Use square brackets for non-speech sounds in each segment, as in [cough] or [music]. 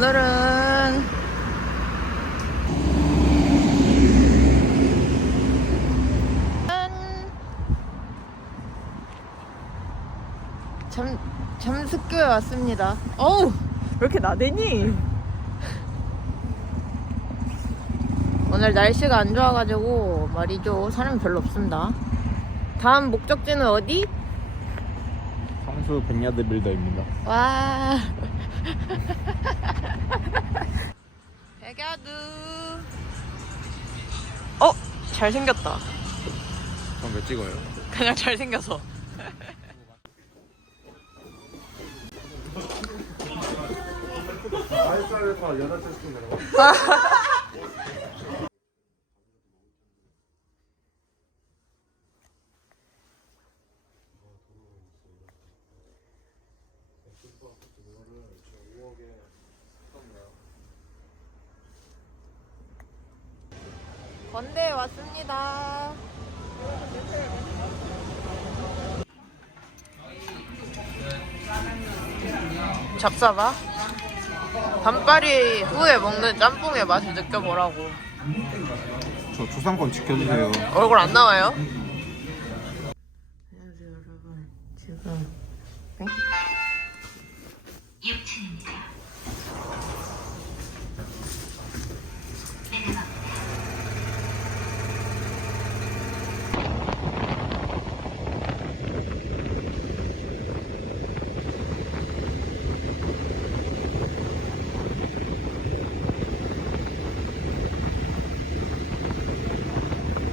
오늘은 참 잠습교에 왔습니다. 어우 왜 이렇게 나대니? 오늘 날씨가 안 좋아가지고 말이죠 사람이 별로 없습니다. 다음 목적지는 어디? 성수 백야드 빌더입니다. 와. [laughs] 백야드. 어, 잘 생겼다. 그럼 왜 찍어요? 그냥 잘 생겨서. [laughs] 건대에 왔습니다. 잡사봐. 반파리 후에 먹는 짬뽕의 맛을 느껴보라고. 저 초상권 지켜주세요. 얼굴 안 나와요?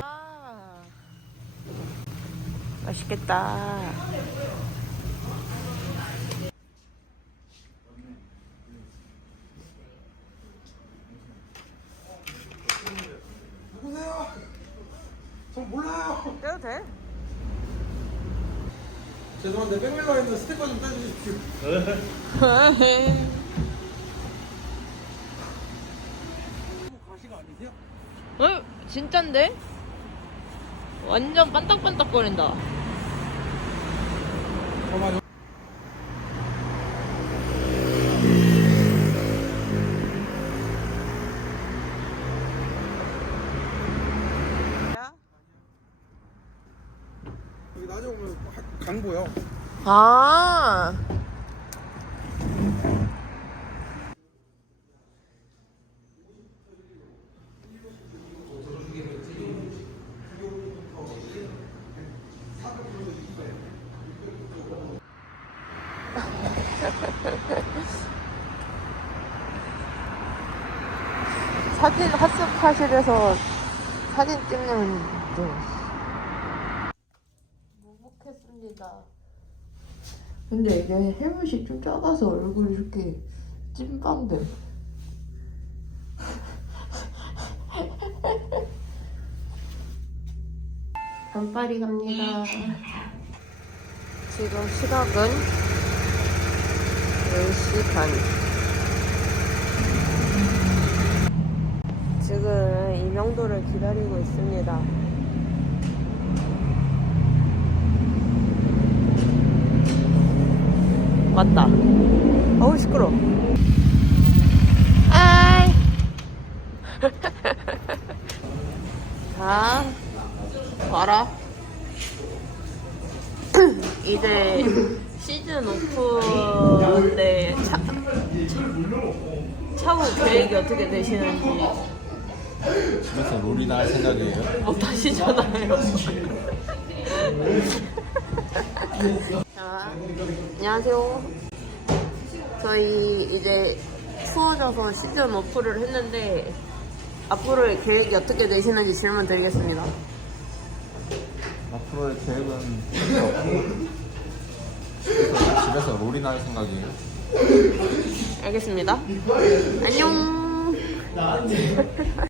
아, 맛있겠다. 전 몰라요. 떼도 돼? 죄송한데 백밀러에 있는 스티커 좀 떼주십시오. 가시가 아니세요? 어? 진짠데? 완전 반딱반딱거린다. 잠깐만요. 여기 나중에 오면 하- 강보요. 아. 사진 핫스팟실에서 사진 찍는 중. 무복했습니다. 근데 이게 헬멧이 좀 작아서 얼굴이 이렇게 찐빵돼. [laughs] 반팔이 갑니다. 지금 시각은 10시 반. 지금 이명도를 기다리고 있습니다. 맞다. 어우 시끄러. 아이. [laughs] 자, 봐라. [clears throat] 이제 시즌 오프인데 차, 차후 계획이 어떻게 되시는지 집에서 롤이나 할 생각이에요? 못 하시잖아요. [laughs] 자, 안녕하세요. 저희 이제 추워져서 시즌 오프를 했는데 앞으로의 계획이 어떻게 되시는지 질문 드리겠습니다. 앞으로의 계획은 크게 없고 집에서, 집에서 롤이나 할 생각이에요? 알겠습니다. 안녕.